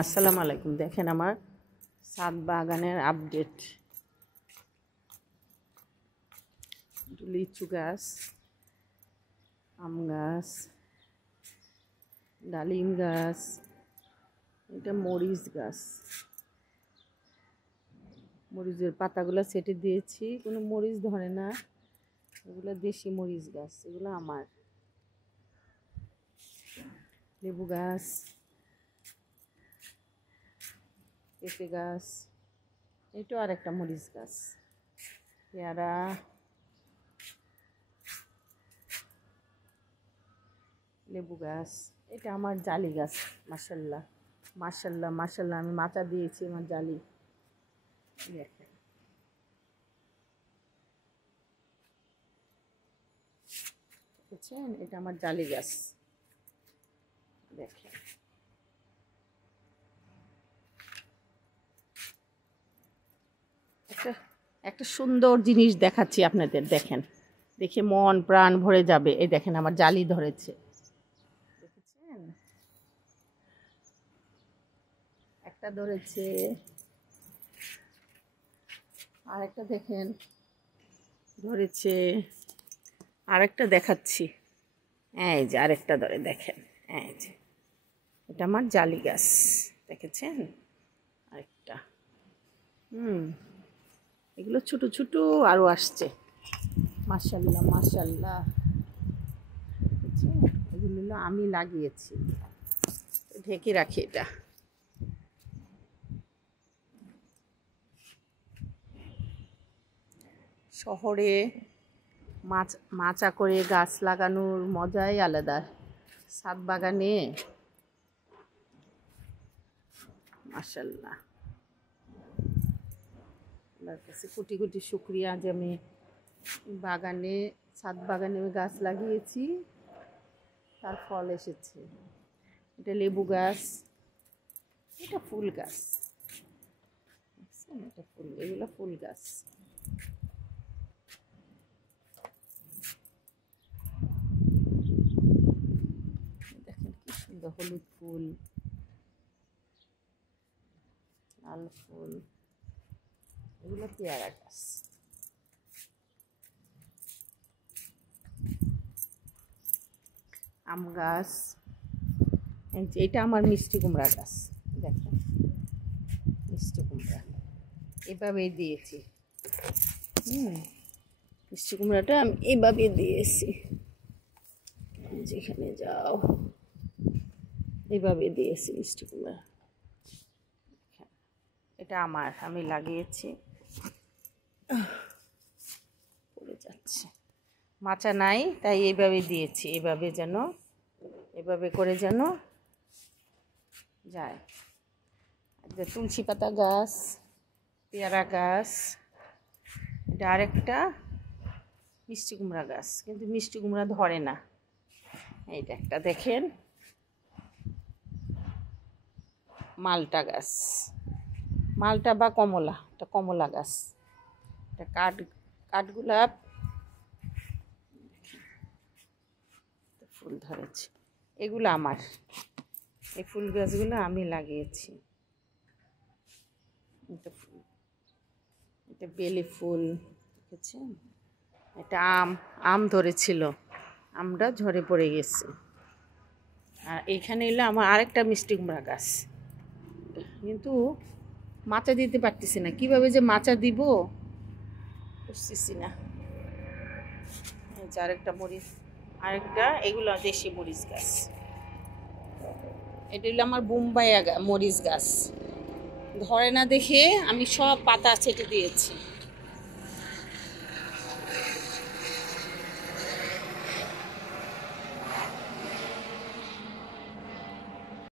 আসসালামু আলাইকুম। দেখেন আমার ছাদ বাগানের আপডেট। লিচু গাছ, আম গাছ, ডালিম গাছ, এটা মরিচ গাছ। মরিচের পাতাগুলো ছেটে দিয়েছি, কোনো মরিচ ধরে না। এগুলো দেশি মরিচ গাছ, এগুলো আমার। লেবু গাছ, পেঁপে গাছ, এটাও আর একটা মরিচ গাছ। পেয়ারা, লেবু গাছ, এটা আমার জালি গাছ। মাশাল্লাহ মাশাল্লাহ মাশাল্লাহ, আমি মাচা দিয়েছি আমার জালি। দেখেন, বুঝছেন, এটা আমার জালি গাছ। দেখেন, একটা সুন্দর জিনিস দেখাচ্ছি আপনাদের। দেখেন, দেখে মন প্রাণ ভরে যাবে। এই দেখেন, আমার জালি ধরেছে, দেখেছেন? একটা ধরেছে, আরেকটা দেখেন ধরেছে, আরেকটা দেখাচ্ছি। এই যে আরেকটা ধরে, দেখেন, এই যে এটা আমার জালি গাছ, দেখেছেন? আরেকটা, এগুলো ছোট ছোট আরও আসছে। মাশাল্লাহ মাশাল্লাহ, এগুলো হলো আমি লাগিয়েছি, ঢেকে রাখি এটা। শহরে মাচা করে গাছ লাগানোর মজাই আলাদা। ছাদ বাগানে মাশাল্লাহ, আল্লাহর কাছে কোটি কোটি শুকরিয়া যে আমি বাগানে, ছাদ বাগানে গাছ লাগিয়েছি, তার ফল এসেছে। এটা লেবু গাছ, এটা ফুল গাছ, এটা ফুল, এগুলো ফুল গাছ। দেখেন কি সুন্দর হলুদ ফুল, লাল ফুল, এগুলো পেয়ারা গাছ। আম গাছ, এটা আমার মিষ্টি কুমড়া গাছ। দেখেন, মিষ্টি কুমড়া এভাবেই দিয়েছি। মিষ্টি কুমড়াটা আমি এভাবে দিয়েছি, যেখানে যাও এভাবে দিয়েছি মিষ্টি কুমড়া। এটা আমার, আমি লাগিয়েছি, পড়ে যাচ্ছে। মাচা নাই, তাই এইভাবে দিয়েছি, এভাবে যেন, এভাবে করে যেন যায়। তুলসী পাতা গাছ, পেয়ারা গাছ, এটা আরেকটা মিষ্টি কুমড়া গাছ, কিন্তু মিষ্টি কুমড়া ধরে না। এইটা একটা, দেখেন, মালটা গাছ, মালটা বা কমলা, এটা কমলা গাছ। এটা কাঠগোলাপ, ফুল ধরেছে। এগুলো আমার, এই ফুল গাছগুলো আমি লাগিয়েছি। এটা বেলি ফুল, দেখেছেন? এটা আম ধরেছিল, আমটা ঝরে পড়ে গেছে। আর এইখানে এলো আমার আরেকটা মিষ্টি কুমড়া গাছ, কিন্তু মাচা দিতে পারতেছি না। কিভাবে যে মাচা দিব বুঝতেছি না। আরেকটা মরিচ, আরেকটা, এগুলো দেশি মরিচ গাছ। এটা হলো আমার বোম্বাই মরিচ গাছ। ধরে না দেখে আমি সব পাতা ছেটে দিয়েছি।